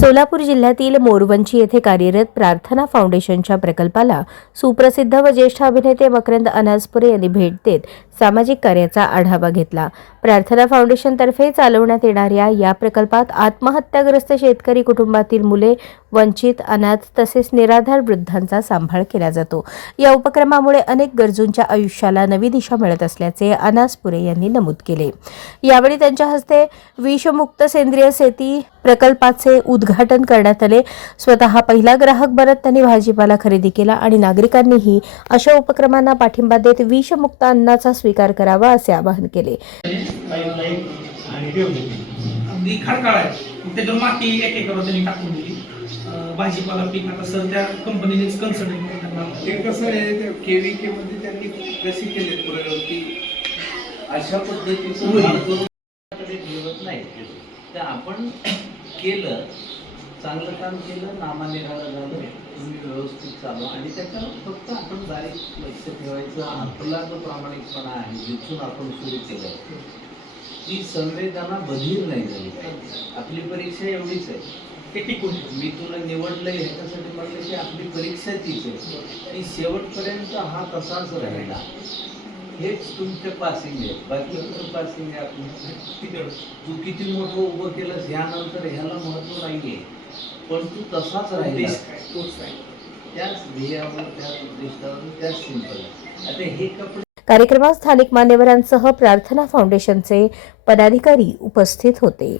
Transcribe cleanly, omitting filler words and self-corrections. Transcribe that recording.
सोलापूर जिल्ह्यातील मोरवंची येथे कार्यरत प्रार्थना फाउंडेशनच्या प्रकल्पाला सुप्रसिद्ध व ज्येष्ठ अभिनेते मकरंद अनासपुरे यांनी भेट देत सामाजिक कार्याचा आढावा घेतला। प्रार्थना फाउंडेशनतर्फे चालवण्यात येणाऱ्या या प्रकल्पात आत्महत्याग्रस्त शेतकरी कुटुंबातील मुले, वंचित, अनाथ तसेच निराधार वृद्धांचा सांभाळ केला जातो। या उपक्रमामुळे अनेक गरजूंच्या आयुष्याला नवी दिशा मिळत असल्याचे अनासपुरे यांनी नमूद केले। यावेळी त्यांच्या हस्ते विषमुक्त सेंद्रिय शेती प्रकल्पाचे उद्घाटन करण्यात आले। स्वतः पहिला ग्राहक बनत त्यांनी भाजीपाला खरेदी केला आणि नागरिकांनीही अशा उपक्रमांना पाठिंबा देत विषमुक्त अन्नाचा स्वीकार करावा असे आवाहन केले। अगदी खडकाळ आहे, त्याच्यावर माती एक एकरावर त्यांनी टाकून दिली। भाजीपाला पीक आता सर त्या कंपनीनेच कन्सल्टिंग करताना ते कसं आहे, KVK मध्ये त्यांनी कशी केले प्रयोग की अशा पद्धतीचं ठेवत नाही। तर आपण केलं, चांगलं काम केलं, नामानिराळं झालं, तुम्ही व्यवस्थित चालू आणि त्याच्यावर फक्त आपण बारीक लक्ष ठेवायचं। आपला जो प्रामाणिकपणा आहे, जिथून आपण सुरू केलं ती संवेदना बधीर नाही झाली पाहिजे। आपली परीक्षा एवढीच आहे, मी तुला निवडलंय ह्याच्यासाठी म्हटलं की आपली परीक्षा तीच आहे की शेवटपर्यंत हा तसाच राहिला, हेच तुमचं पासिंग आहे। बाकी तुमचं पासिंग आहे आपलं, तू किती मोठं उभं केलंस ह्यानंतर ह्याला महत्व नाहीये, पण तू तसाच राहिला त्याच ध्येयावर, त्याच उद्दिष्टावर, त्याच सिंपल। आता हे कपडे कार्यक्रमात स्थानिक मान्यवरांसह प्रार्थना फाउंडेशनचे पदाधिकारी उपस्थित होते।